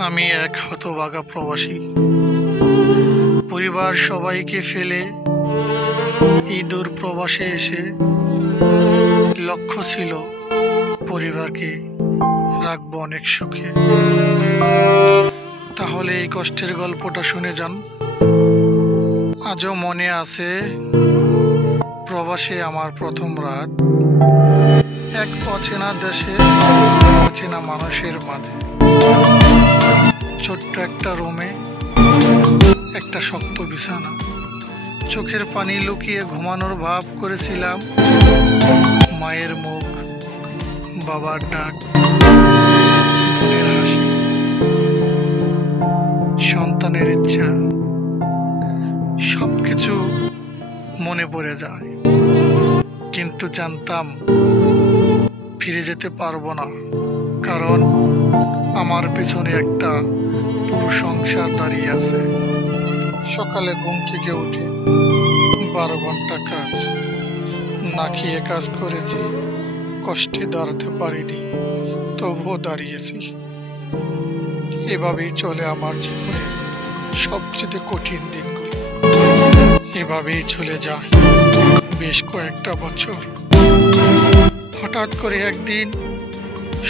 আমি এক হতভাগা প্রবাসী। পরিবার সবাইকে ফেলে এই দূর প্রবাসে এসে লক্ষ্য ছিল পরিবারকে রাখবো অনেক সুখে। তাহলে এই কষ্টের গল্পটা শুনে যান। আজও মনে আছে প্রবাসে আমার প্রথম রাত, এক অচেনা দেশে অচেনা মানুষের মাঝে। ছোট্ট একটা রুমে একটা শক্ত বিছানা, চোখের পানি লুকিয়ে ঘুমানোর ভাব করেছিলাম। মায়ের মুখ, বাবার ডাক, বোনের হাসি, সন্তানের ইচ্ছা, সবকিছু মনে পড়ে যায়। কিন্তু জানতাম ফিরে যেতে পারবো না, কারণ আমার পেছনে একটা পুরো সংসার দাঁড়িয়ে আছে। সকালে ঘুম থেকে উঠে 12 ঘন্টা কাজ, না খেয়ে কাজ করেছি, কষ্টে দাঁড়াতে পারিনি, তবুও দাঁড়িয়েছি। এভাবেই চলে আমার জীবনে সবচেয়ে কঠিন দিনগুলো। এভাবেই চলে যায় বেশ কয়েকটা বছর। হঠাৎ করে একদিন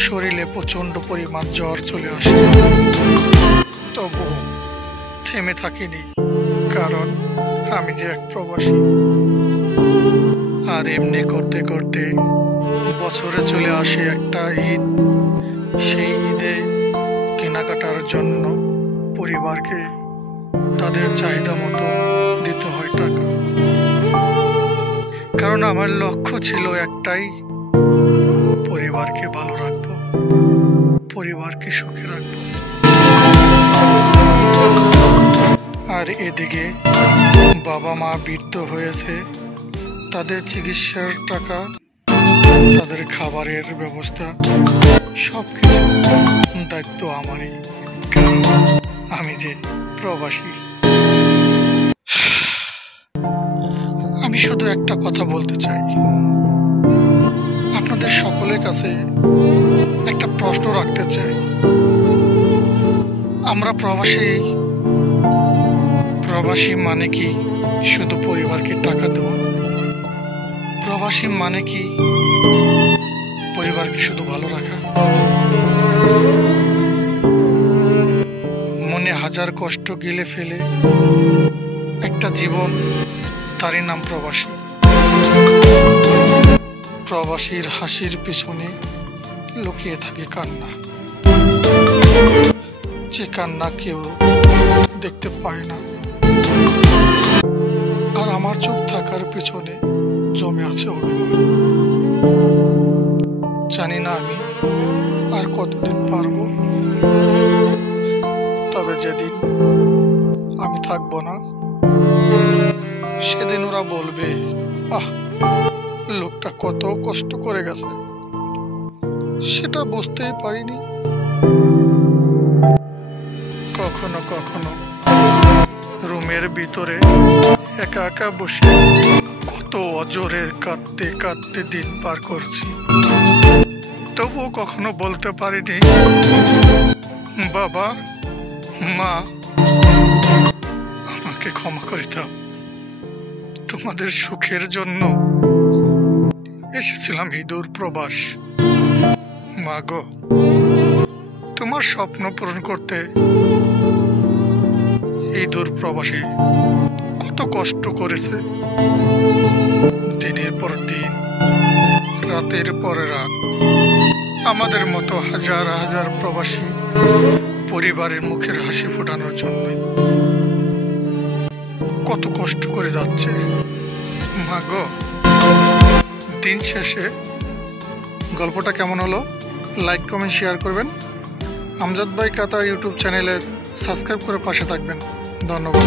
শরীরে প্রচন্ড পরিমাণ জ্বর চলে আসে, তবু থেমে থাকিনি, কারণ আমি যে এক প্রবাসী। আর এমনি করতে করতে বছরে চলে আসে একটা ঈদ। সেই ঈদে কেনাকাটার জন্য পরিবারকে তাদের চাহিদা মতো দিতে হয় টাকা, কারণ আমার লক্ষ্য ছিল একটাই, পরিবারকে ভালো রাখবো, পরিবারকে সুখে রাখবো। আর এদিকে বাবা মা বৃদ্ধ হয়েছে, তাদের চিকিৎসার টাকা, তাদের খাবারের ব্যবস্থা, সবকিছু দায়িত্ব আমারই, কারণ আমি যে প্রবাসী। আমি শুধু একটা কথা বলতে চাই, আপনাদের সকলের কাছে একটা প্রশ্ন রাখতে চাই। আমরা প্রবাসী মানে কি শুধু পরিবারকে টাকা দেওয়া? প্রবাসী মানে কি পরিবারকে শুধু ভালো রাখা? মনে হাজার কষ্ট গিলে ফেলে একটা জীবন, তারই নাম প্রবাসী। প্রবাসীর হাসির পিছনে লুকিয়ে থাকে কান্না, যে কান্না কেউ দেখতে পায় না। আর আমার চুপ থাকার পিছনে জমে আছে অভিমান। জানি না আমি আর কতদিন পারবো, তবে যেদিন আমি থাকবো না, সেদিন ওরা বলবে, আহ, লোকটা কত কষ্ট করে গেছে, সেটা বুঝতেই পারিনি। কখনো কখনো রুমের ভিতরে একা একা বসে কত অজরে কাঁদতে কাঁদতে দিন পার করছি, তবুও কখনো বলতে পারিনি, বাবা মা আমাকে ক্ষমা করে দাও, তোমাদের সুখের জন্য এসেছিলাম এই দূর প্রবাস। মা গো, তোমার স্বপ্ন পূরণ করতে এই দূর প্রবাসে কত কষ্ট করেছে। দিনের পর দিন, রাতের পর রাত, আমাদের মতো হাজার হাজার প্রবাসী পরিবারের মুখের হাসি ফোটানোর জন্য কত কষ্ট করে যাচ্ছে। মা গো, দিন শেষে গল্পটা কেমন হলো লাইক কমেন্ট শেয়ার করবেন। আমজাদ ভাই কাতার ইউটিউব চ্যানেলের সাবস্ক্রাইব করে পাশে থাকবেন। ধন্যবাদ।